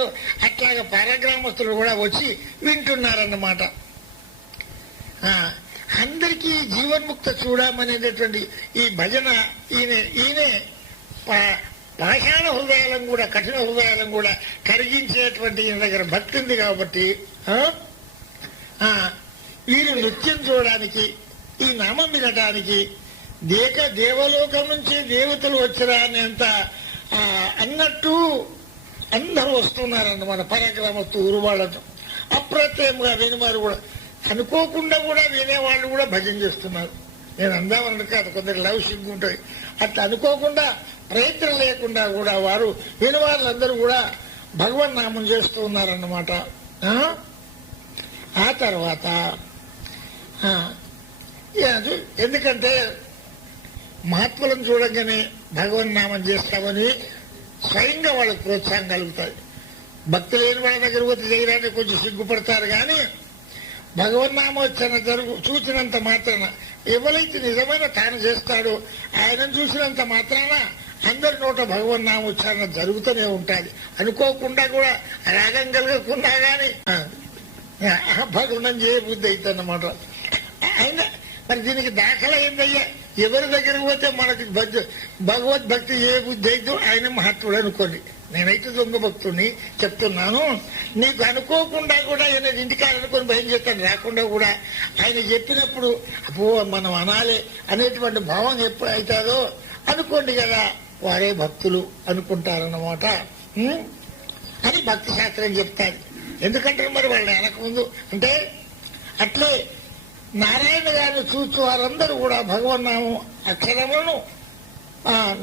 అట్లాగా పరగ్రామస్తులు కూడా వచ్చి వింటున్నారన్నమాట. అందరికీ జీవన్ముక్త చూడమనేటటువంటి ఈ భజన ఈయనే పాషాణ హృదయాలను కూడా, కఠిన హృదయాలను కూడా కరిగించేటువంటి ఈయన దగ్గర భక్తి ఉంది కాబట్టి వీరు నృత్యం చూడడానికి, ఈ నామం వినడానికి దేవలోకం నుంచి దేవతలు వచ్చరా అనేంత అన్నట్టు అందరూ వస్తున్నారన్నమాట. పరగ్రామస్తు ఊరువాళ్ళతో అప్రత్యయంగా వినివారు కూడా, అనుకోకుండా కూడా వినేవాళ్ళు కూడా భజన చేస్తున్నారు. నేను అందామని కాదు, కొందరు లవ్ సిగ్గు ఉంటుంది. అట్లా అనుకోకుండా ప్రయత్నం లేకుండా కూడా వారు వినివాళ్ళందరూ కూడా భగవన్నామం చేస్తూ ఉన్నారన్నమాట. ఆ తర్వాత ఎందుకంటే మహాత్ములను చూడగానే భగవన్నామం చేస్తామని స్వయంగా వాళ్ళకి ప్రోత్సాహం కలుగుతాయి. భక్తి లేని వాళ్ళ దగ్గర పోతే చేయడానికి కొంచెం సిగ్గుపడతారు. కానీ భగవన్నామోచ్చరణ చూసినంత మాత్రాన ఎవరైతే నిజమైన తాను చేస్తాడో ఆయనను చూసినంత మాత్రాన అందరి నోట భగవన్నామోచ్చారణ జరుగుతూనే ఉంటుంది. అనుకోకుండా కూడా రాగం కలగకుండా కానీ భగవనం చేయబుద్ధి అవుతుంది అన్నమాట. అయినా మరి దీనికి దాఖలా ఏందయ్యా, ఎవరి దగ్గరికి పోతే మనకి భగవద్భక్తి ఏ బుద్ధి అయితే ఆయన మహత్వుడు అనుకోండి. నేనైతే దొంగ భక్తుడిని చెప్తున్నాను. నీకు అనుకోకుండా కూడా ఆయన ఇంటికాడ అనుకొని భయం చేస్తాడు, రాకుండా కూడా ఆయన చెప్పినప్పుడు అపో మనం అనాలే అనేటువంటి భావం ఎప్పుడు అవుతుందో అనుకోండి కదా, వారే భక్తులు అనుకుంటారన్నమాట అని భక్తి శాస్త్రం చెప్తారు. ఎందుకంటే మరి వాళ్ళు అనకముందు అంటే అట్లే నారాయణ గారిని చూచు వారందరూ కూడా భగవన్నామం అక్షరములను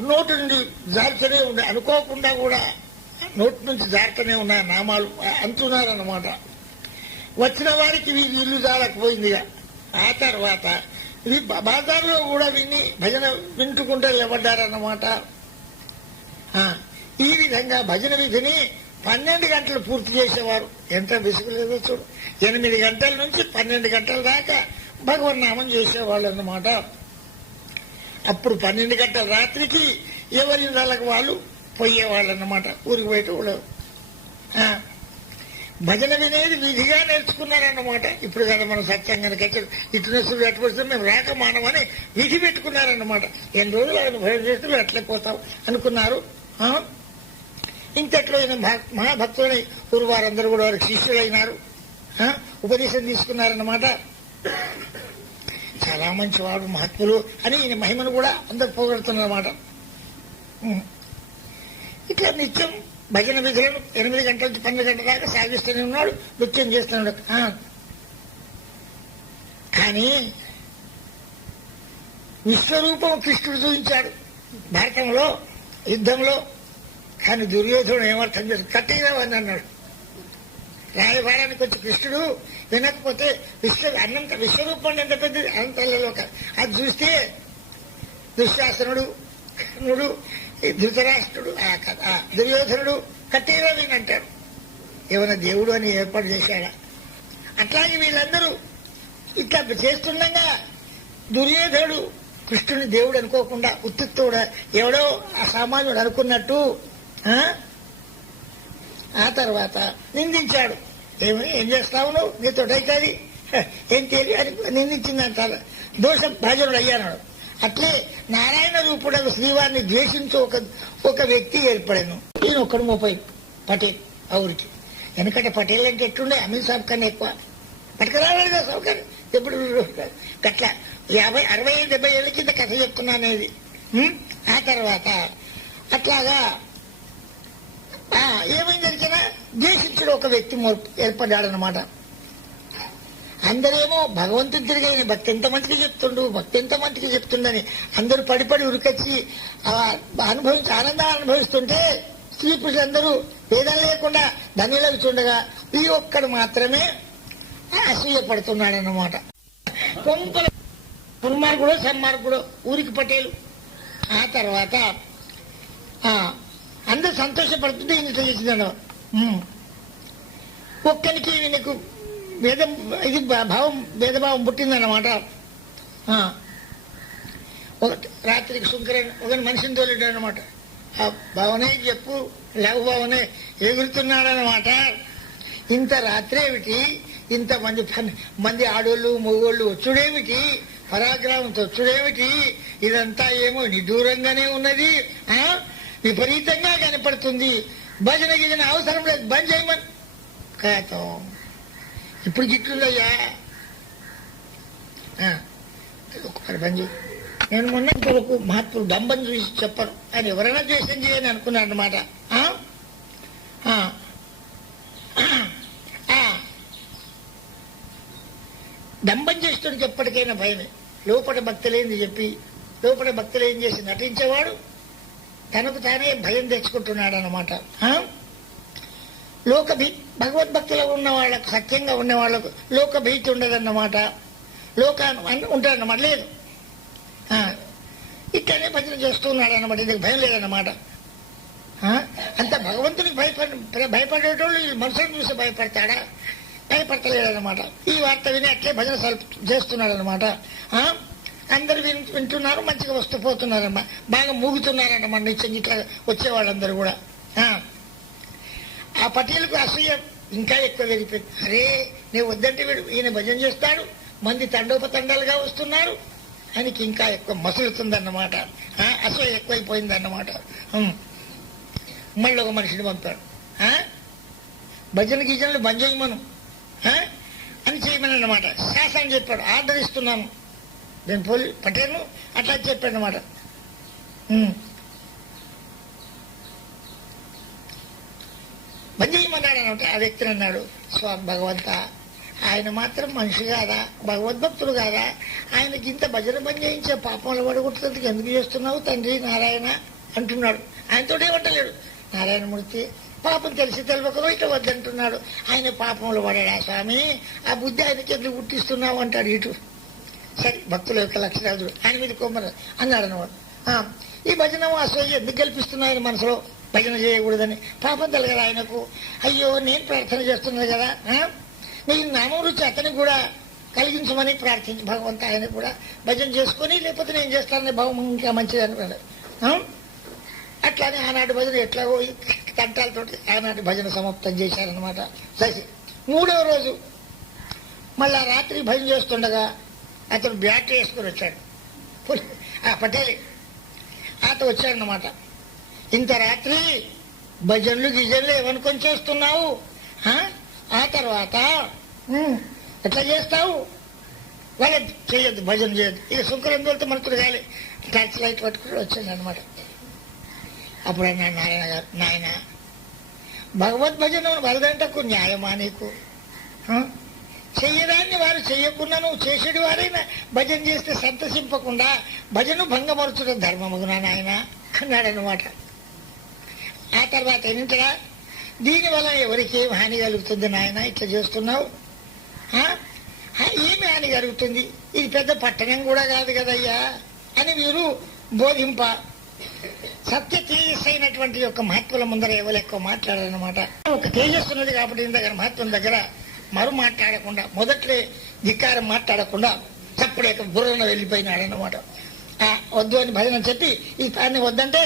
నోటి నుండి జారుతూనే ఉండే, అనుకోకుండా కూడా నోటి నుంచి జారుతూనే ఉన్నాయి నామాలు అంటున్నారన్నమాట. వచ్చిన వారికి వీరి ఇల్లు జారకపోయిందిగా. ఆ తర్వాత ఇది బాజార్లో కూడా విని భజన వింటుకుంటే నిలబడ్డారన్నమాట. ఈ విధంగా భజన విధిని 12 గంటలు పూర్తి చేసేవారు. ఎంత విసుగులేదో చూడు. 8 గంటల నుంచి 12 గంటల దాకా భగవన్నామం చేసేవాళ్ళు అన్నమాట. అప్పుడు 12 గంటల రాత్రికి ఎవరి ఇళ్ళకి వాళ్ళు పోయేవాళ్ళు అన్నమాట. ఊరికి బయట కూడా భజన వినేది విధిగా నేర్చుకున్నారన్నమాట. ఇప్పుడు కదా మనం సత్సంగానికి ఇటునసులు ఎట్లా మేము రాక మానమని విధి పెట్టుకున్నారన్నమాట. ఎన్ని రోజులు ఆయన భజన చేస్తూ ఎట్లా పోతాం అనుకున్నారు. ఇంతట్లో ఆయన మహాభక్తులని ఊరు వారందరూ కూడా వారికి శిష్యులైనారు, ఉపదేశం తీసుకున్నారన్నమాట. చాలా మంచివాడు మహాత్ములు అని ఈయన మహిమను కూడా అందరు పోగొడుతున్నారన్నమాట. ఇట్లా నిత్యం భజన విధులను 8 గంటల నుంచి 12 గంటల దాకా సాగిస్తూనే ఉన్నాడు, నృత్యం చేస్తున్నాడు. కానీ విశ్వరూపం కృష్ణుడు చూపించాడు భారతంలో యుద్ధంలో. కానీ దుర్యోధనుడు ఏమర్థం చేసి కట్టేయని అన్నాడు. రాయబారానికి వచ్చి కృష్ణుడు వినకపోతే అన్నంత విశ్వరూపం ఎంత పెద్దది అనంతలో అది చూస్తే దుశ్శాసనుడు, కర్ణుడు, ధృతరాష్ట్రుడు, దుర్యోధనుడు కట్టేరా వినంటాడు. ఏమైనా దేవుడు అని ఏర్పాటు చేశాడా? అట్లాగే వీళ్ళందరూ ఇట్లా చేస్తుండగా దుర్యోధనుడు కృష్ణుని దేవుడు అనుకోకుండా ఉత్తుత్తోడ ఎవడో అసామాన్యుడు అనుకున్నట్టు ఆ తర్వాత నిందించాడు. ఏం చేస్తావు నువ్వు, నీతోటైతుంది ఏం తెలియ అని నిందించిందంటారు. దోష భాజనుడు అయ్యాడు. అట్లే నారాయణ రూపుడు శ్రీవారిని ద్వేషించు ఒక వ్యక్తి ఏర్పడాను. ఈయన ఒక్కడు 30 పటేల్ ఆ ఊరికి. ఎందుకంటే పటేల్ అంటే ఎట్లుండే అమీర్ సాబ్ కన్నా ఎక్కువ పట్టుకురావాలిగా సౌకర్యం. ఎప్పుడు గట్లా 50, 60, 70 ఏళ్ళ కింద కథ చెప్తున్నానేది. ఆ తర్వాత అట్లాగా ఏమైంది జరిగినా ద్వేషించడు ఒక వ్యక్తి ఏర్పడ్డాడనమాట. అందరేమో భగవంతుడు తిరిగి భక్తి ఎంత మంచిగా చెప్తుండు, భక్తి ఎంత మంచిగా చెప్తుండని అందరూ పడిపడి ఉరికొచ్చి అనుభవించి ఆనందాన్ని అనుభవిస్తుంటే స్త్రీ పురుషులందరూ భేదం లేకుండా ధన్యులకు చూడగా ఈ ఒక్కడు మాత్రమే అసూయపడుతున్నాడన్నమాట. కొంపల దుర్మార్గుడు సన్మార్గుడు ఊరికి పటేలు. ఆ తర్వాత అందరూ సంతోషపడుతుంటే ఈయన తెలిసిందన్న ఒక్కరికి ఈయనకు భేదభావం పుట్టిందన్నమాట. రాత్రికి శుంకరన్ ఒక మనిషిని తోలేడు అనమాట. ఆ భవనే చెప్పు, లవ్ భవనే ఎగురుతున్నాడనమాట. ఇంత రాత్రేమిటి, ఇంతమంది ఆడోళ్ళు మగోళ్ళు వచ్చుడేమిటి, పరాగ్రహంతో వచ్చుడేమిటి, ఇదంతా ఏమో నిదూరంగానే ఉన్నది, విపరీతంగా కనపడుతుంది. భజన గిజన అవసరం లేదు, బంద్ చేయమని కాతం. ఇప్పుడు గిట్లుందయ్యా, ఒక్కసారి బంద్ చేయి. నేను మొన్న కొరకు మహాత్ముడు డంబం చూసి చెప్పను, ఆయన ఎవరైనా ద్వేషం చేయని అనుకున్నాను అనమాట. డంబం చేస్తుడికి ఎప్పటికైనా భయమే. లోపల భక్తులేంది చెప్పి, లోపల భక్తులు ఏం చేసి నటించేవాడు తనకు తానే భయం తెచ్చుకుంటున్నాడు అన్నమాట. భగవద్భక్తిలో ఉన్న వాళ్ళకు, సత్యంగా ఉన్న వాళ్ళకు లోక భీతి ఉండదన్నమాట. ఉంటాడన్నమాట, లేదు. ఇట్లనే భజన చేస్తున్నాడు అన్నమాట. ఇది భయం లేదన్నమాట. అంత భగవంతునికి భయపడేటోళ్ళు మనుషులను చూసి భయపడతాడా? భయపడతలేదన్నమాట. ఈ వార్త విని అట్లే భజన చేస్తున్నాడు అనమాట. అందరు వింటున్నారు, మంచిగా వస్తూ పోతున్నారమ్మా, బాగా మూగుతున్నారన్నమాట. నిత్యం ఇట్లా వచ్చేవాళ్ళందరూ కూడా. ఆ పటేలకు అసూయ ఇంకా ఎక్కువ వెళ్ళిపోయింది. అరే నేను వద్దంటే వీడు ఈయన భజన చేస్తాడు, మంది తండోపతండాలుగా వస్తున్నారు, ఆయనకి ఇంకా ఎక్కువ మసులుతుందన్నమాట. అసూయ ఎక్కువైపోయిందన్నమాట. మళ్ళీ ఒక మనిషిని పంపాడు, భజన గీజనలు బంద్ చేయమను అని చేయమని అన్నమాట. శాసనం చెప్పాడు, ఆర్డర్ ఇస్తున్నాను నేను పటేల్ను అట్లా చెప్పాడు అన్నమాట. బంద్ చేయమన్నాడు అన్నమాట. ఆ వ్యక్తిని అన్నాడు, స్వామి భగవంత, ఆయన మాత్రం మనిషి కాదా, భగవద్భక్తుడు కాదా, ఆయనకి ఇంత భజన బంద్ చేయించే పాపంలో పడగొట్టుకు ఎందుకు చేస్తున్నావు తండ్రి నారాయణ అంటున్నాడు. ఆయనతో ఏమంటలేడు. నారాయణమూర్తి పాపం తెలిసి తెలియకో ఇట్లా వద్దంటున్నాడు. ఆయన పాపంలో పడాడా స్వామి, ఆ బుద్ధి ఆయనకి ఎందుకు పుట్టిస్తున్నావు అంటాడు. ఇటు సరే భక్తుల యొక్క లక్షణాలు ఆయన మీద కొమ్మరు అన్నాడు అన్నవాడు. ఈ భజన అసలు ఎందుకు కల్పిస్తున్నా ఆయన మనసులో భజన చేయకూడదని పాపం తెలగదు ఆయనకు. అయ్యో నేను ప్రార్థన చేస్తున్నది కదా, నేను నామం రుచి అతనికి కూడా కలిగించమని ప్రార్థించి భగవంత ఆయన కూడా భజన చేసుకుని, లేకపోతే నేను చేస్తానని భావం ఇంకా మంచిది అనుకున్నాడు. అట్లానే ఆనాటి భజన ఎట్లాగో తంటాలతోటి ఆనాటి భజన సమాప్తం చేశారనమాట. సరే 3వ రోజు మళ్ళా రాత్రి భజన చేస్తుండగా అతను బ్యాటరీ వేసుకొని వచ్చాడు. పటేలి అతను వచ్చాడనమాట. ఇంత రాత్రి భజనలు గిజన్లు ఏమనుకొని చేస్తున్నావు, ఆ తర్వాత ఎట్లా చేస్తావు, వాళ్ళ చేయొద్దు, భజన చేయొద్దు. ఇక శుక్రందులతో మనకుడు కాలి టార్చ్ లైట్ పట్టుకుని వచ్చాడు అనమాట. అప్పుడు అన్నాడు నారాయణ గారు, నాయన భగవద్భజన వరదంటకు న్యాయమా నీకు? చెయ్యడాన్ని వారు చెయ్యకుండా నువ్వు చేసేడు వారైనా భజన చేస్తే సంతసింపకుండా భజను భంగపరచడం ధర్మముగునా నాయన అన్నాడనమాట. ఆ తర్వాత ఏంటరా, దీనివల్ల ఎవరికి ఏం హాని కలుగుతుంది నాయన ఇట్లా చేస్తున్నావు? ఏమి హాని కలుగుతుంది, ఇది పెద్ద పట్టణం కూడా కాదు కదయ్యా అని వీరు బోధింప. సత్య తేజస్సు అయినటువంటి యొక్క మహత్వుల ముందర ఎవరు ఎక్కువ మాట్లాడారనమాట. ఒక తేజస్సు ఉన్నది కాబట్టి దగ్గర మహత్వం దగ్గర మరు మాట్లాడకుండా, మొదట్లే ధిక్కారం మాట్లాడకుండా చప్పుడు యొక్క బుర్రను వెళ్ళిపోయినాడనమాట. వద్దు అని భజన చెప్పి ఈ తాన్ని వద్దంటే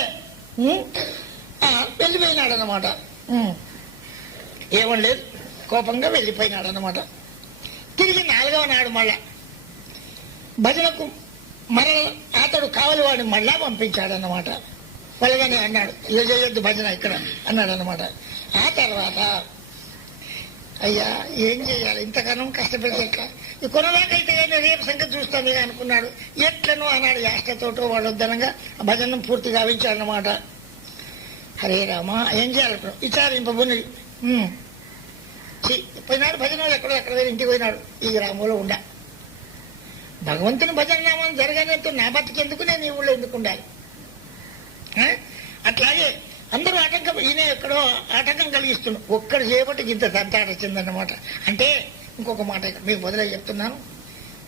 వెళ్ళిపోయినాడనమాట. ఏమనలేదు, కోపంగా వెళ్ళిపోయినాడనమాట. తిరిగి 4వ నాడు మళ్ళా భజనకు అతడు కావలి వాడిని మళ్ళా పంపించాడన్నమాట. వాళ్ళగానే అన్నాడు, ఇక చేయొద్దు భజన ఇక్కడ అన్నాడు అనమాట. ఆ తర్వాత అయ్యా ఏం చేయాలి, ఇంతకాలం కష్టపడి ఎట్లా ఈ కొనదాకైతే రేపు సంగతి చూస్తాను అనుకున్నాడు. ఎట్లను అన్నాడు యాష్టతోటో వాడు వద్దనంగా భజన పూర్తి గావించాడనమాట. హరే రామా ఏం చేయాలి విచారింపబుని పోయినాడు. భజన వాళ్ళు ఎక్కడ వేరే ఇంటికి పోయినాడు. ఈ గ్రామంలో ఉండ భగవంతుని భజన నామం జరగనంతో నా బతికెందుకు, నేను ఈ ఊళ్ళో ఎందుకు ఉండాలి? అట్లాగే అందరూ ఆటంకం, ఈయన ఎక్కడో ఆటంకం కలిగిస్తున్నాడు. ఒక్కడు చేయబట్టి ఇంత తంటాట వచ్చిందన్నమాట. అంటే ఇంకొక మాట మీకు మొదలై చెప్తున్నాను,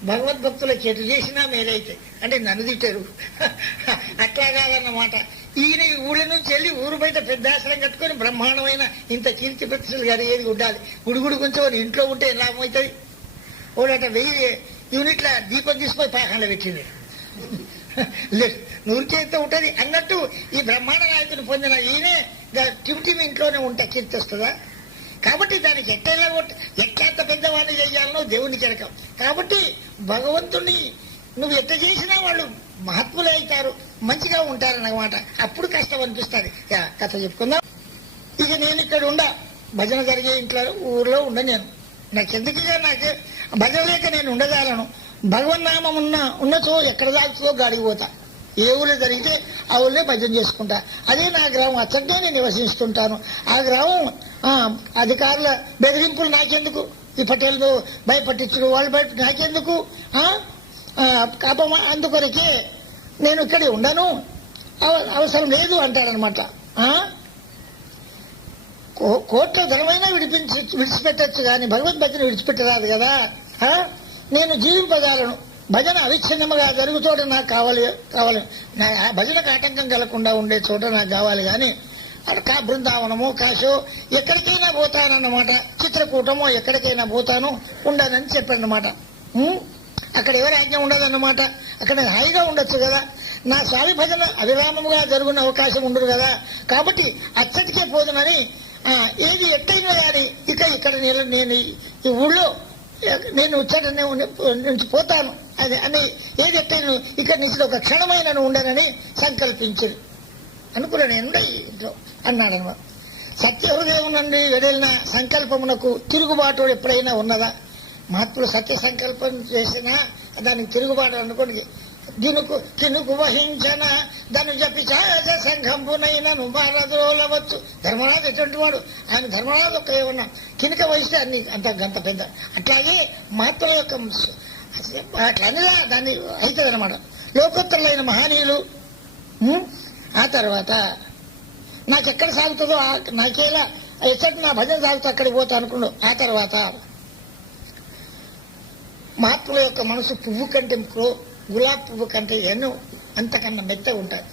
భగవద్భక్తుల చెడు చేసినా మేలైతే అంటే నన్ను తిట్టారు అట్లా కాదన్నమాట. ఈయన ఈ ఊళ్ళ నుంచి వెళ్ళి ఊరు బయట పెద్ద ఆశ్రయం కట్టుకొని బ్రహ్మాండమైన ఇంత కీర్తి ప్రతిష్టలు గారు ఏది ఉండాలి. గుడిగుడి కొంచెం ఇంట్లో ఉంటే లాభం అవుతుంది. ఓడట 1000 యూనిట్ల దీపం తీసుకొని పాకంలో పెట్టింది. నూరికేస్తే ఉంటది అన్నట్టు ఈ బ్రహ్మాండ నాయకుని పొందిన ఈయనే టిమిటిమి ఇంట్లోనే ఉంటే కీర్తి వస్తుందా? కాబట్టి దానికి ఎట్లంత పెద్దవాడిని చెయ్యాలనో దేవునికి ఎరకం. కాబట్టి భగవంతుని నువ్వు ఎట్ట చేసినా వాళ్ళు మహాత్ములే అవుతారు, మంచిగా ఉంటారన్నమాట. అప్పుడు కష్టం అనిపిస్తుంది. కథ చెప్పుకుందాం. ఇక నేను ఇక్కడ భజన జరిగే ఇంట్లో ఊర్లో నేను నాకెందుకు నాకు భజన లేక నేను ఉండజాలను. భగవన్నామం ఉన్నచో ఎక్కడ దాచుతో గాడికి పోతా. ఏ ఊళ్ళో జరిగితే ఆ ఊళ్ళో భజన చేసుకుంటా. అదే నా గ్రామం, అచ్చటే నేను నివసిస్తుంటాను. ఆ గ్రామం అధికారుల బెదిరింపులు నాకెందుకు, ఈ పటేళ్ళు భయపట్టించుడు వాళ్ళు బయట నాకెందుకు, అందుకొరకే నేను ఇక్కడే ఉండను, అవసరం లేదు అంటాడనమాట. కోట్ల ధనమైనా విడిచిపెట్టచ్చు కానీ భగవద్భజన విడిచిపెట్టరాదు కదా. నేను జీవింపజాలను, భజన అవిచ్ఛిన్నముగా జరుగు చోట నాకు కావాలి. నా భజనకు ఆటంకం కలగకుండా ఉండే చోట నాకు కావాలి కానీ బృందావనమో కాశో ఎక్కడికైనా పోతానన్నమాట. చిత్రకూటమో ఎక్కడికైనా పోతాను, ఉండనని చెప్పాడనమాట. అక్కడ ఎవరి ఆజ్ఞ ఉండదన్నమాట. అక్కడ హాయిగా ఉండొచ్చు కదా. నా స్వామి భజన అవిరామముగా జరుగున్న అవకాశం ఉండదు కదా. కాబట్టి అచ్చటికే పోదునని ఏది ఎట్టయినా కానీ ఇక్కడ నేను ఈ ఊళ్ళో నేను నుంచి పోతాను అని ఏది ఎట్టయినా ఇక్కడి నుంచి ఒక క్షణమైన ఉండనని సంకల్పించింది. అనుకున్నా నేను ఇంట్లో అన్నాడనమాట. సత్యహృదయం నుండి వెడలిన సంకల్పమునకు తిరుగుబాటు ఎప్పుడైనా ఉన్నదా? మహాత్ములు సత్య సంకల్పం చేసినా దానికి తిరుగుబాటు అనుకోండి. కినుకు వహించన దాన్ని చెప్పి సంఘంపునైనను మారద్రోలవచ్చు. ధర్మరాజు ఎటువంటి వాడు, ఆయన ధర్మరాజు ఒక ఏమన్నా కినుక వహిస్తే అన్ని అంత పెద్ద. అట్లాగే మహాత్ముల యొక్క అట్లా దాన్ని అవుతుంది అనమాట. లోకోత్తరులైన మహనీయులు ఆ తర్వాత నాకెక్కడ సాగుతుందో నాకేలా ఎచ్చటి నా భజన సాగుతూ అక్కడికి పోతా అనుకున్నాడు. ఆ తర్వాత మహాత్ముల యొక్క మనసు పువ్వు కంటే గులాబ్ పువ్వు కంటే ఎన్నో అంతకన్నా మెత్తగా ఉంటుంది.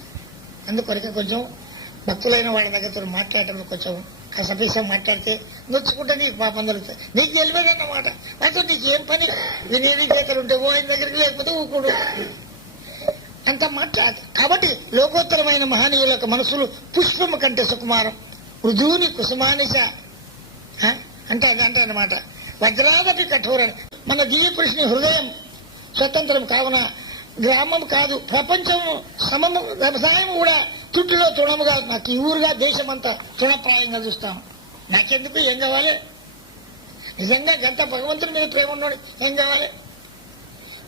అందుకొరకే కొంచెం భక్తులైన వాళ్ళ దగ్గరతో మాట్లాడటం కొంచెం కసపీస మాట్లాడితే నొచ్చుకుంటే నీకు పాపం దొరుకుతుంది. నీకు తెలియదన్నమాట. అయితే నీకు ఏం పని వినియోగేతలు ఉంటే ఓ ఆయన దగ్గరికి లేకపోతే ఊకుడు అంత మాట్లాడదు. కాబట్టి లోకోత్తరమైన మహనీయుల యొక్క మనసులు పుష్పము కంటే సుకుమారం, మృదువుని కుసుమానిష అంటే అన్నమాట. వజ్రాదపి కఠోరని మన దివ్య పురుషుని హృదయం స్వతంత్రం కావున గ్రామం కాదు ప్రపంచం సమము, వ్యవసాయం కూడా తుట్టులో తృణముగా నాకు ఈ ఊరుగా దేశమంతా తృణప్రాయంగా చూస్తాను. నాకెందుకు ఏం కావాలి? నిజంగా గంట భగవంతుని మీద ప్రేమ ఉన్నాడు ఏం కావాలి?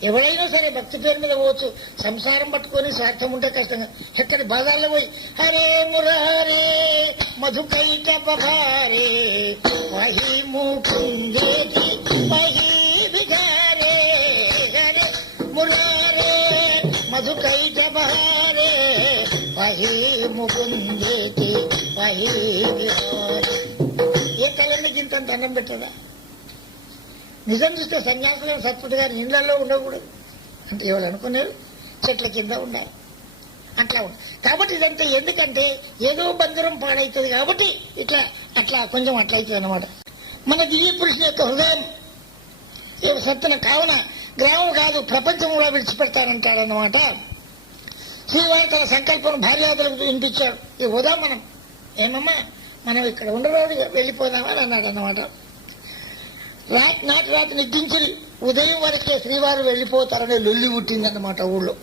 ఎవరైనా సరే భక్తి పేరు మీద పోవచ్చు. సంసారం పట్టుకొని స్వార్థం ఉంటే కష్టంగా ఎక్కడి బాధాల్లో పోయి హరే మురారే మధుకైట బహారే వహి ముకుందేటి వహి విహారే హరే మురారే మధుకైట బహారే వహి ముకుందేటి వహి విహారే. ఏ తల్లికి ఇంత అన్నం పెట్టదా? నిజం చూస్తే సన్యాసులను సత్పుటి గారు ఇళ్లలో ఉండకూడదు అంటే ఎవరు అనుకున్నారు? చెట్ల కింద ఉండాలి. అట్లా ఉంది. కాబట్టి ఇదంతా ఎందుకంటే ఏదో బంధురం పాడవుతుంది కాబట్టి అట్లా కొంచెం అట్లా అవుతుంది అనమాట. మన దివ్య పురుషుని యొక్క హృదయం సత్తున కావున గ్రామం కాదు ప్రపంచం కూడా విడిచిపెడతానంటాడనమాట. శ్రీవారి తన సంకల్పం భార్యాదులకు వినిపించాడు. ఈ హోదా మనం ఏమమ్మా మనం ఇక్కడ ఉండరోడు వెళ్ళిపోదామని అన్నాడు అన్నమాట. నాటి రాత్రి నిద్రించి ఉదయం వరకే శ్రీవారు వెళ్ళిపోతారనే లొల్లి పుట్టిందన్నమాట ఊళ్ళో.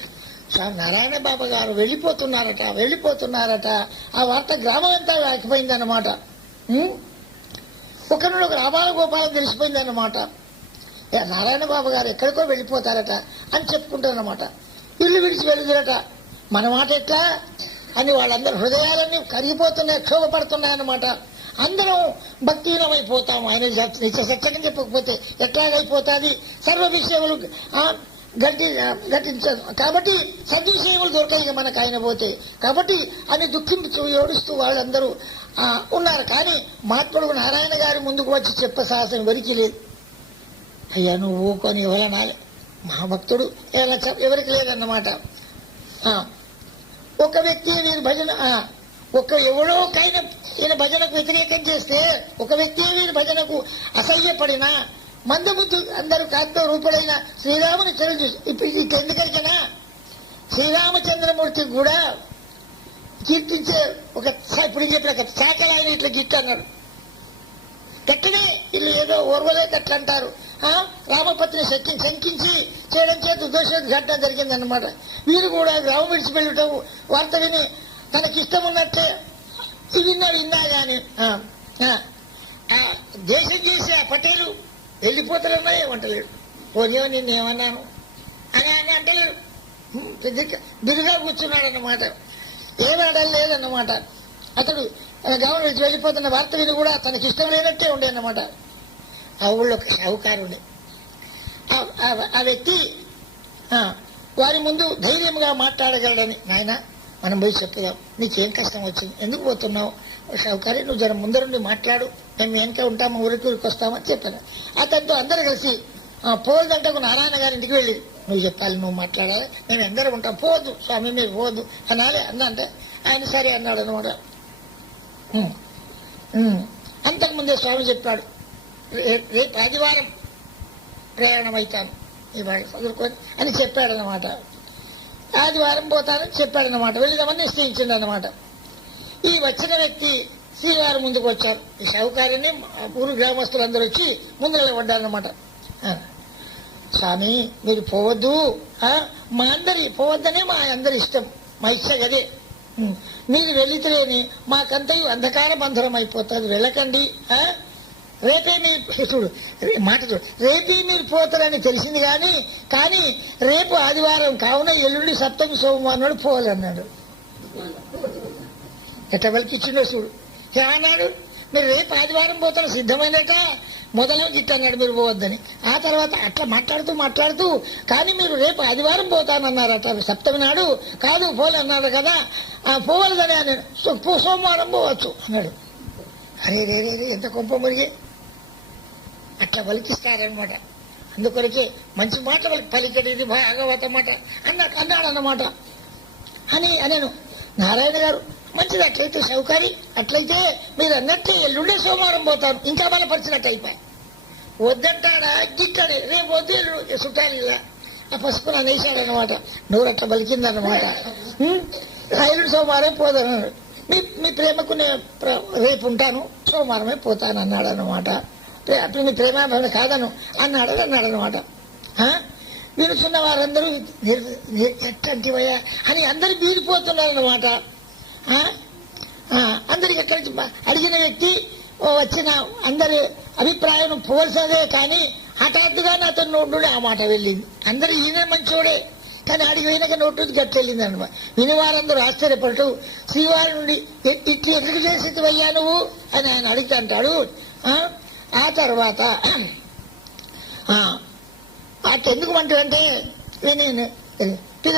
స్వామి నారాయణ బాబా గారు వెళ్ళిపోతున్నారట. ఆ వార్త గ్రామం అంతా వాకిపోయిందన్నమాట. ఒకరిలో రామాల గోపాలం తెలిసిపోయిందన్నమాట. నారాయణ బాబా గారు ఎక్కడికో వెళ్ళిపోతారట అని చెప్పుకుంటారన్నమాట. ఇల్లు విడిచి వెళ్ళిరట. మన మాట ఎట్లా అని వాళ్ళందరూ హృదయాలన్నీ కరిగిపోతున్నాయి, క్షోభపడుతున్నాయన్నమాట. అందరం భక్తిహీనమైపోతాం. ఆయన నిత్య సత్యం చెప్పకపోతే ఎట్లాగైపోతుంది? సర్వ విషయములు ఘటించదు కాబట్టి సద్విషయములు దొరకాయి మనకు ఆయన పోతే. కాబట్టి అని దుఃఖించు ఏడుస్తూ వాళ్ళందరూ ఉన్నారు. కానీ మహాత్ముడు నారాయణ గారి ముందుకు వచ్చి చెప్ప సాహసం ఎవరికి లేదు. అయ్యా నువ్వు ఊకొని ఎవరనాలి? మహాభక్తుడు ఎవరికి లేదన్నమాట. ఒక వ్యక్తి వీరి భజన ఎవడోకైనా ఈయన భజనకు వ్యతిరేకం చేస్తే, ఒక వ్యక్తి వీరి భజనకు అసహ్యపడినా మందబుద్ధు అందరూ కాంతో రూపుడైన శ్రీరాముని చరుచు ఇప్పుడు ఎందుకైనా శ్రీరామచంద్రమూర్తికి కూడా కీర్తించే ఒక ఇప్పుడు చెప్పిన చాకలి ఆయన ఇట్లా గిట్టు అన్నాడు. గట్టినే వీళ్ళు ఏదో ఓర్వలేక అట్లా అంటారు. రామపత్ని శంకించి చేయడం చేత దోషం ఘటన జరిగిందన్నమాట. వీరు కూడా గ్రామం విడిచిపెళ్ళటం వార్త విని తనకిష్టం ఉన్నట్టే విన్నా గాని దేశం చేసి ఆ పటేలు వెళ్ళిపోతారన్నా ఏమంటలేడు. పోనీయో నిన్నేమన్నాను అని అంటలేడు. బిరుగా కూర్చున్నాడు అన్నమాట. ఏమాడలు లేదన్నమాట. అతడు గమనం నుంచి వెళ్ళిపోతున్న వార్త విని కూడా తనకి ఇష్టం లేనట్టే ఉండే అన్నమాట. ఆ ఊళ్ళో ఒక షావుకారుండే. ఆ వ్యక్తి వారి ముందు ధైర్యంగా మాట్లాడగలడని, నాయన మనం పోయి చెప్పుదాం, నీకేం కష్టం వచ్చింది, ఎందుకు పోతున్నావు, షావుకారి నువ్వు జర ముందరుండి మాట్లాడు, మేము వెనక ఉంటాము, ఊరికి వస్తామని చెప్పాను. అతనితో అందరూ కలిసి పోవద్దంటకు నారాయణ గారింటికి వెళ్ళి, నువ్వు చెప్పాలి, నువ్వు మాట్లాడాలి, మేము అందరం ఉంటాం, పోవద్దు స్వామి మీరు పోవద్దు అనాలి అందంటే ఆయన సరే అన్నాడు అనమాట. అంతకుముందే స్వామి చెప్పాడు, రేపు ఆదివారం ప్రయాణం అవుతాను ఇవాళ చదువుకొని అని చెప్పాడనమాట. ఆదివారం పోతానని చెప్పాడనమాట. వెళ్దామని నిశ్చయించిండు అనమాట. ఈ వచ్చిన వ్యక్తి శ్రీవారి ముందుకు వచ్చారు. ఈ షావుకారిని ఊరు గ్రామస్తులందరూ వచ్చి ముందు నిలబడ్డారనమాట. స్వామి మీరు పోవద్దు, మా అందరి పోవద్దనే మా అందరి ఇష్టం, మా ఇచ్చ గదే, మీరు వెళితేనే మాకంతయు అంధకార బంధనం అయిపోతుంది, వెళ్ళకండి. రేపే మీరు చూడు మాట చూడు, రేపే మీరు పోతారని తెలిసింది కానీ రేపు ఆదివారం కావున ఎల్లుండి సప్తమి సోమవారం నాడు పోవాలన్నాడు. ఎట్లా పలికిచ్చిండో చూడు. ఏమన్నాడు, మీరు రేపు ఆదివారం పోతాను సిద్ధమైనట, మొదలు గిట్టన్నాడు మీరు పోవద్దని. ఆ తర్వాత అట్లా మాట్లాడుతూ కానీ మీరు రేపు ఆదివారం పోతానన్నారట, సప్తమి నాడు కాదు పోలన్నాడు కదా, పోవాలని అన్నాడు. సోమవారం పోవచ్చు అన్నాడు. అరే రే రే ఎంత కొంప మురిగి అట్లా పలికిస్తారనమాట. అందుకొరకే మంచి మాట పలికేది భాగవత మాట అన్నాడు అన్నమాట. అనేను నారాయణ గారు మంచిది, అట్లయితే సౌకర్యం, అట్లయితే మీరు అన్నట్టు ఎల్లుండే సోమవారం పోతాను, ఇంకా బలపరిచినట్టు అయిపోయి. వద్దంటాడా గిట్టాడే, రేపు వద్దు చుట్టాలి ఇలా ఆ పసుపున అనేసాడనమాట. నూరు అట్లా బలికిందన్నమాట. ఎల్లుండి సోమవారం పోతాను, మీ ప్రేమకు రేపు ఉంటాను, సోమవారమే పోతాను అన్నాడు అనమాట. అప్పుడు మీ ప్రేమ కాదను అన్నాడనమాట. వినుచున్న వారందరూ ఎట్టంటివయ్యా అని అందరూ బీరిపోతున్నారన్నమాట. అందరికి ఎక్కడి నుంచి అడిగిన వ్యక్తి వచ్చిన అందరి అభిప్రాయం పోవలసినదే, కానీ హఠాత్తుగానే అతను నోటు ఆ మాట వెళ్ళింది. అందరూ ఈయన మంచోడే, కానీ అడిగి పోయినాక నోటు గట్టి వెళ్ళింది అనమాట. వినివారందరూ ఆశ్చర్యపడుతూ శ్రీవారి నుండి ఇట్లు ఎందుకు చేసేవయ్యా నువ్వు అని ఆయన అడిగితే అంటాడు. ఆ తర్వాత అట్టెందుకు అంటాడంటే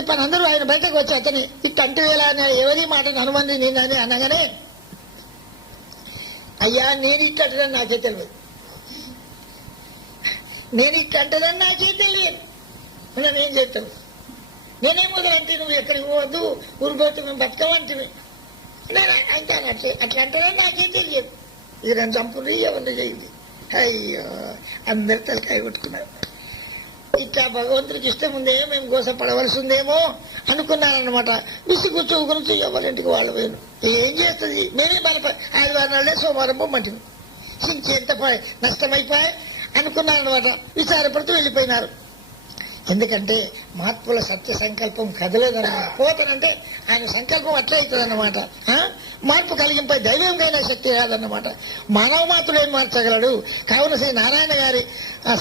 పని అందరూ ఆయన బయటకు వచ్చి అతని ఇట్టు అంటూ ఎలా ఎవరి మాటను అనుమంది నేనని అనగానే, అయ్యా నేను ఇట్టు అంటదని నాకే తెలియదు, నేను ఇట్టు అంటదని నాకే తెలియదు, నేనేం చేస్తాను, నేనేం మొదలంటే నువ్వు ఎక్కడికి పోవద్దు, ఊరిపోతే మేము బతకమంటివి అంటే అట్లా అంటదని నాకే తెలియదు. ఇది నన్ను చంపుని ఎవరిని చేయింది. అయ్యో అందరు తలకాయ కొట్టుకున్నారు. ఇట్లా భగవంతుడికి ఇష్టం ఉందే మేము గోసపడవలసి ఉందేమో అనుకున్నారనమాట. విసుగు గురించి ఎవరింటికి వాళ్ళు పోయాను. ఏం చేస్తుంది, మేమే ఆదివారం నాడే సోమవారం పొమ్మంటివి, ఇంకెంత నష్టమైపోయి అనుకున్నారనమాట. విచారపడుతూ వెళ్ళిపోయినారు. ఎందుకంటే మహాత్ముల సత్య సంకల్పం కదలేదన్నమాట. పోతానంటే ఆయన సంకల్పం అట్లా అవుతుందన్నమాట. మార్పు కలిగింపై దైవంకైనా శక్తి రాదన్నమాట. మానవ మాత్రుడు ఏం మార్చగలడు. కావున శ్రీ నారాయణ గారి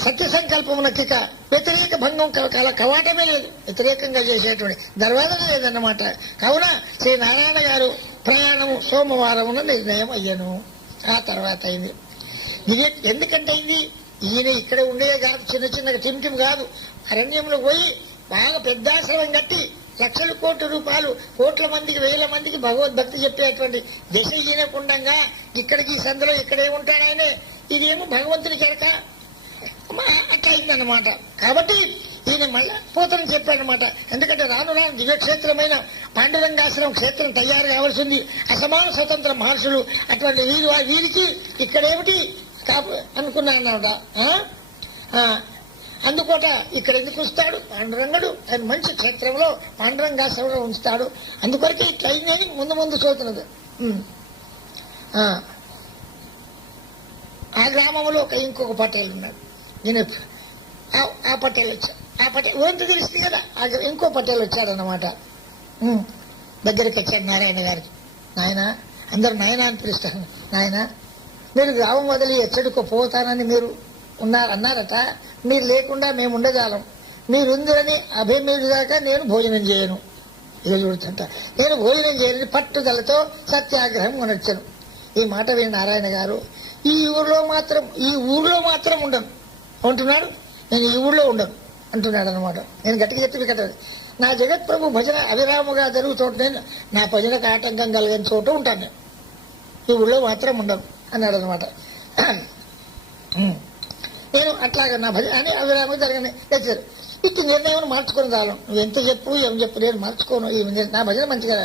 సత్య సంకల్పమునకి వ్యతిరేక భంగం కవాటమే లేదు, వ్యతిరేకంగా చేసేటువంటి దర్వాజనే లేదన్నమాట. కావున శ్రీ నారాయణ గారు ప్రయాణం సోమవారమున నిర్ణయం అయ్యను. ఆ తర్వాత అయింది. ఇది ఎందుకంటే అయింది, ఈయన ఇక్కడ ఉండేదే కాదు, చిన్న టిమ్ కాదు, అరణ్యంలో పోయి బాగా పెద్ద ఆశ్రమం కట్టి లక్షల కోట్ల రూపాయలు, కోట్ల మందికి వేల మందికి భగవద్భక్తి చెప్పేటువంటి దశ ఈయనకుండగా ఇక్కడికి సందులో ఇక్కడే ఉంటాడు ఆయనే. ఇదేమో భగవంతుడికి ఎరక అట్లా అయిందన్నమాట. కాబట్టి ఈయన మళ్ళా పోతని చెప్పాడనమాట. ఎందుకంటే రాను దివ్యక్షేత్రమైన పాండురంగాశ్రమం క్షేత్రం తయారు కావాల్సి ఉంది. అసమాన స్వతంత్ర మహర్షులు అటువంటి వీరికి ఇక్కడేమిటి అనుకున్నాడన్నమాట. అందుకోట ఇక్కడ ఎందుకు వస్తాడు పాండురంగుడు, ఆయన మంచి క్షేత్రంలో పాండురంగాశ్రమంలో ఉంచుతాడు. అందుకొరకే ఇట్లా అయిందని ముందు చూస్తున్నది. ఆ గ్రామంలో ఇంకొక పటేల్ ఉన్నాడు. నేను ఆ పటేల్ వచ్చాడు. ఆ పటేల్ ఊరంతా తెలిసింది కదా. ఇంకో పటేల్ వచ్చాడన్నమాట. దగ్గరికి వచ్చాడు నారాయణ గారికి. నాయన, అందరూ నాయన అని పిలుస్తాను. నాయన, మీరు గ్రామం వదిలి ఎచ్చడికో పోతానని మీరు అన్నారట. మీరు లేకుండా మేము ఉండజాలం. మీరుందని అభిమేడు దాకా నేను భోజనం చేయను. ఇక చూడుతుంట, నేను భోజనం చేయని పట్టుదలతో సత్యాగ్రహం కొనొచ్చాను. ఈ మాట విని నారాయణ గారు, ఈ ఊర్లో మాత్రం ఉండను అంటున్నాడు. నేను ఈ ఊళ్ళో ఉండను అంటున్నాడు అనమాట. నేను గట్టిగా చెప్పింది కదా, నా జగత్ ప్రభు భజన అవిరాముగా జరుగుతోట, నేను నా భజనకు ఆటంకం కలిగిన చోట ఉంటాను. నేను ఈ ఊళ్ళో మాత్రం ఉండను అన్నాడు అనమాట. నేను అట్లాగా నా భజన అని అవిరాముగా జరగని తెచ్చారు. ఇటు నిర్ణయం మార్చుకొని రాలం. నువ్వు ఎంత చెప్పు ఏం చెప్పు, నేను మార్చుకోను. నా భజన మంచిగా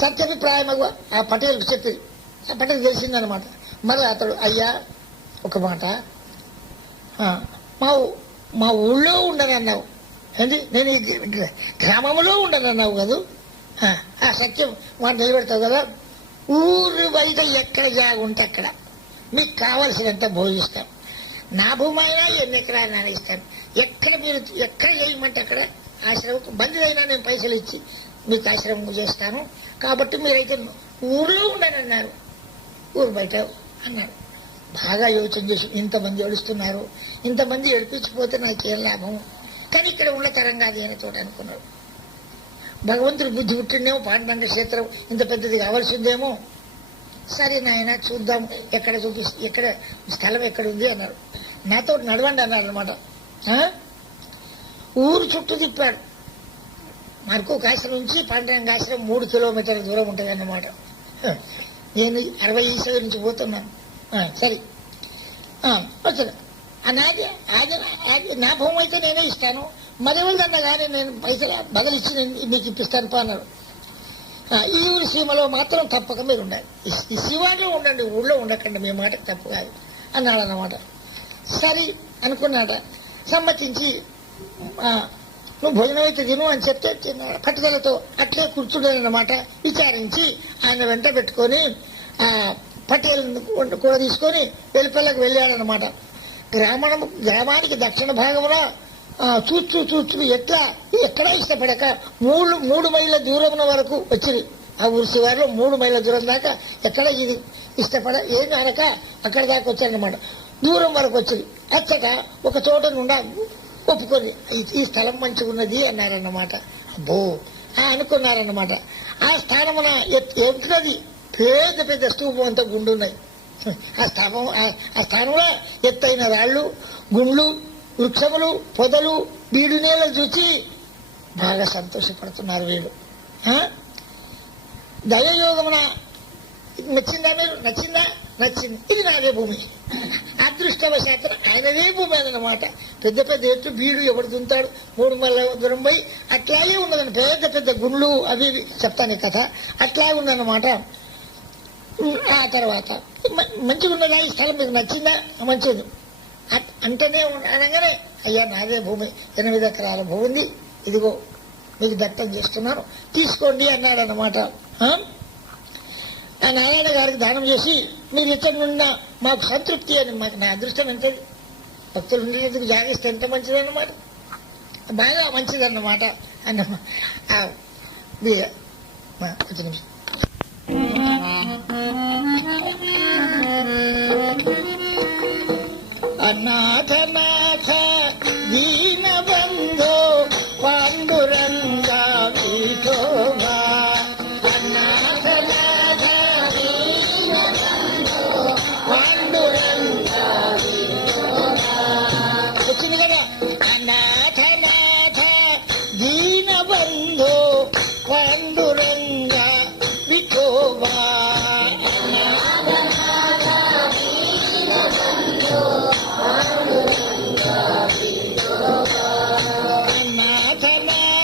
సత్యాభిప్రాయమగు ఆ పటేల్కి చెప్పి, ఆ పటేల్ తెలిసిందనమాట. మరి అతడు, అయ్యా ఒక మాట, మా ఊళ్ళో ఉండనన్నావు ఏంటి, నేను ఈ గ్రామంలో ఉండనన్నావు కదా. ఆ సత్యం మాట నిలబెడతావు కదా. ఊరు బయట ఎక్కడ జాగుంటే అక్కడ మీకు కావలసినంత భోజిస్తాం. నా భూమి అయినా ఎన్ని ఎకరాలు ఇస్తాను. మీరు ఎక్కడ చేయమంటే అక్కడ ఆశ్రమం బంధువైనా నేను పైసలు ఇచ్చి మీకు ఆశ్రమం చేస్తాను. కాబట్టి మీరైతే ఊళ్ళో ఉండనన్నారు, ఊరు బయట అన్నారు. బాగా యోచన చేసి, ఇంతమంది ఏడుస్తున్నారు, ఇంతమంది ఏడిపించిపోతే నాకేం లాభం, కానీ ఇక్కడ ఉన్న తరం కాదు అని తోట అనుకున్నాడు. భగవంతుడు బుద్ధి పుట్టిందేమో, పాండురంగ క్షేత్రం ఇంత పెద్దది కావాల్సిందేమో. సరే నాయన చూద్దాం, ఎక్కడ స్థలం ఎక్కడ ఉంది అన్నారు. నాతో నడవండి అన్నారు అనమాట. ఊరు చుట్టూ తిప్పాడు. మరకు ఆశ్రమం నుంచి పాండురంగాశ్రమం 3 కిలోమీటర్ల దూరం ఉంటుంది అన్నమాట. నేను 60 ఈసవి నుంచి పోతున్నాను. సరే వచ్చాను. నా భూమి అయితే నేనే ఇస్తాను, మరెవరిదన్నా కానీ నేను పైసలు బదిలిచ్చి మీకు ఇప్పిస్తాను అన్నారు. ఈ ఊరి సీమలో మాత్రం తప్పక మీరు ఉండాలి. ఈ శివాలో ఉండండి, ఊళ్ళో ఉండకండి, మీ మాటకు తప్పు కాదు అన్నాడు అన్నమాట. సరే అనుకున్నాడ. సమ్మతించి నువ్వు భోజనం అయితే తిను అని చెప్తే పట్టుదలతో అట్లే కూర్చుండేనమాట. విచారించి ఆయన వెంట పెట్టుకొని పటేల్ కూడా తీసుకొని వెలుపల్లకు వెళ్ళాడనమాట. గ్రామానికి దక్షిణ భాగంలో చూస్తూ ఎక్కడా ఇష్టపడక 3 మైళ్ళ దూరం వరకు వచ్చింది. ఆ ఊరి శివారులో 3 మైళ్ళ దూరం దాకా ఎక్కడ ఇది ఇష్టపడ ఏమి అనక అక్కడ దాకా వచ్చారనమాట. దూరం వరకు వచ్చింది. అచ్చట ఒక చోట నుండా ఒప్పుకొని ఈ స్థలం మంచిగా ఉన్నది అన్నారన్నమాట. అబ్బో అనుకున్నారన్నమాట. ఆ స్థానమున ఎట్లది పెద్ద స్తూపం అంతా గుండున్నాయి. ఆ స్థానంలో ఎత్తైన రాళ్ళు, గుండ్లు, వృక్షములు, పొదలు, బీడు నేలను చూసి బాగా సంతోషపడుతున్నారు వీళ్ళు. దయయోగమున నచ్చిందా మీరు? నచ్చింది. ఇది నాదే భూమి. అదృష్టవశాత్తు ఆయనదే భూమి అదనమాట. పెద్ద ఎత్తు బీడు ఎవడు దుంతాడు, 3 మైళ్ళ దూరం పోయి అట్లాగే ఉన్నదని. పెద్ద గుండ్లు అవి చెప్తాను కథ. అట్లాగే ఉందన్నమాట. ఆ తర్వాత మంచిగా ఉన్నదా ఈ స్థలం, మీకు నచ్చిందా? మంచిది అంటేనే అనగానే, అయ్యా నాదే భూమి, 8 ఎకరాల భూమి ఉంది, ఇదిగో మీకు దత్తం చేస్తున్నాను, తీసుకోండి అన్నాడు అన్నమాట. ఆ నారాయణ గారికి దానం చేసి, మీరు ఇక్కడ ఉన్న మాకు సంతృప్తి అని. మాకు నా అదృష్టం ఎంతది, భక్తులు ఉండేందుకు జాగిస్తే ఎంత మంచిదన్నమాట, బాగా మంచిదన్నమాట అన్నమాట. కొంచెం నిమిషం. అనాథనాథ దీనబంధో పాండురంగా విఠోబా. అనాథనాథ దీనబంధో పాండురంగా విఠోబా. వచ్చింది కదా. అనాథనాథ దీనబంధో పాండురంగా విఠోబా. నాథనాథ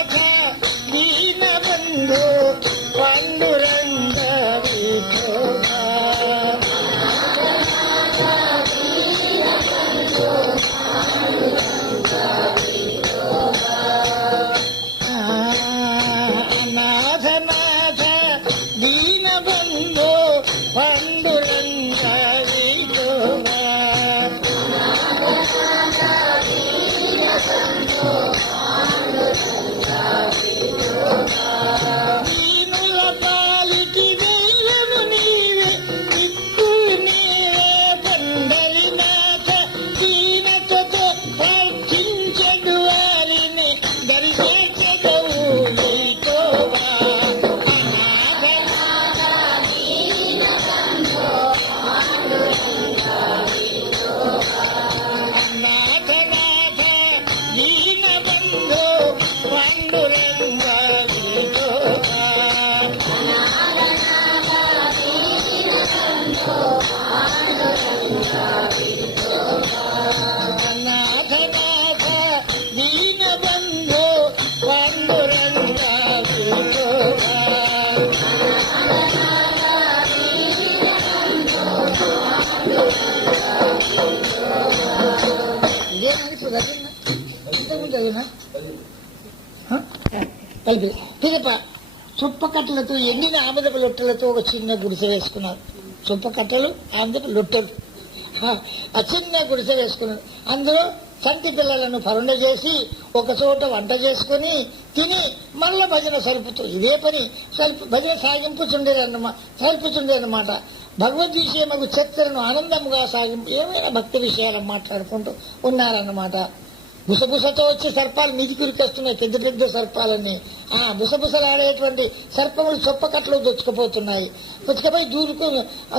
ఇప్పుడు చదివినా ఇంతకుముందు చదివినా కలిపి పిదప చుప్పకట్టలతో ఎండిన ఆముదపు లొట్టలతో ఒక చిన్న గుడిసె వేసుకున్నారు. చుప్పకట్టలు ఆముదపు లొట్టలు ఆ చిన్న గుడిసె వేసుకున్నారు. అందులో సంటి పిల్లలను పరుండ చేసి ఒక చోట వంట చేసుకుని తిని మళ్ళా భజన సరుపుతూ ఇదే పని భజన సరుపుచుండేదన్నమాట. భగవద్ విషయమకు చర్చలను ఆనందముగా సాగింపు ఏమైనా భక్తి విషయాలను మాట్లాడుకుంటూ ఉన్నారన్నమాట. బుసబుసతో వచ్చే సర్పాలు మీదికి ఉరికొస్తున్నాయి, పెద్ద పెద్ద సర్పాలన్నీ. బుసబుసలాడేటువంటి సర్పములు చొప్పకట్లు దొచ్చుకుపోతున్నాయి. దొచ్చుకపోయి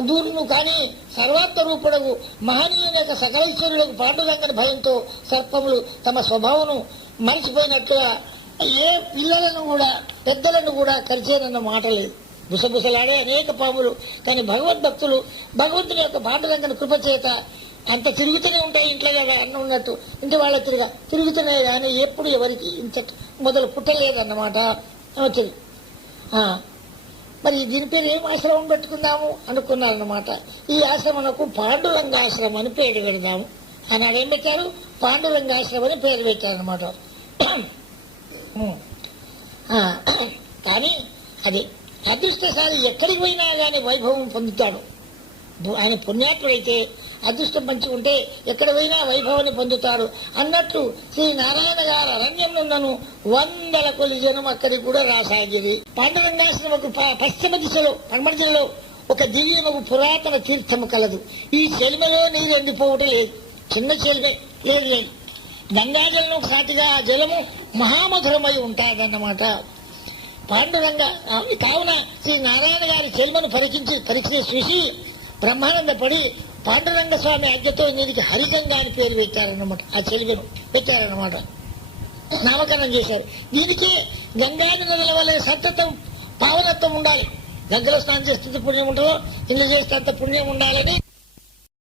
దూరును కానీ సర్వాత్మ రూపుడకు మహనీయుల సకలైశ్వర్యులకు పాండురంగని భయంతో సర్పములు తమ స్వభావను మరిచిపోయినట్లుగా ఏ పిల్లలను కూడా పెద్దలను కూడా కరిచేనన్న మాట లేదు. బుసబుసలాడే అనేక పాములు. కానీ భగవద్భక్తులు భగవంతుని యొక్క పాండురంగని కృపచేత అంత తిరుగుతూనే ఉంటాయి. ఇంట్లో కదా అన్న ఉన్నట్టు ఇంటి వాళ్ళ తిరుగుతున్నాయి కానీ ఎప్పుడు ఎవరికి ఇంత మొదలు పుట్టలేదన్నమాట. మరి దీని పేరు ఏం ఆశ్రమం పెట్టుకుందాము అనుకున్నారన్నమాట. ఈ ఆశ్రమకు పాండురంగాశ్రమం అని పేరు పెడదాము అన్నాడు. ఏం పెట్టారు? పాండురంగాశ్రమం అని పేరు పెట్టారన్నమాట. కానీ అది అదృష్టశాలి ఎక్కడికి పోయినా కానీ వైభవం పొందుతాడు. ఆయన పుణ్యాత్ముడైతే అదృష్టం మంచిగా ఉంటే ఎక్కడ పోయినా వైభవాన్ని పొందుతాడు అన్నట్లు శ్రీ నారాయణ గారు అరణ్యంలో 100 కొలి జనం అక్కడికి కూడా రాసాగిరి. పాండురంగాశ్రమకు పశ్చిమ దిశలో పడమర జిల్లాలో ఒక దివ్యమకు పురాతన తీర్థము కలదు. ఈ చెలిమలో నీరు ఎండిపోవటం లేదు, చిన్న చెలిమే లేదు. గంగాజలం సాటిగా ఆ జలము మహామధురమై ఉంటాదన్నమాట. పాండురంగ కావున శ్రీ నారాయణ గారి చెలిమను పరీక్ష చూసి బ్రహ్మానందపడి పాండురంగ స్వామి ఆజ్ఞతో దీనికి హరిగంగా అని పేరు పెట్టారన్నమాట. ఆ చెలిమను పెట్టారన్నమాట, నామకరణం చేశారు. దీనికి గంగాది నదుల వల్ల సతతం పావనత్వం ఉండాలి. గంగలో స్నానం చేస్తే పుణ్యం ఉంటుందో, ఇల్లు చేస్తే అంత పుణ్యం ఉండాలని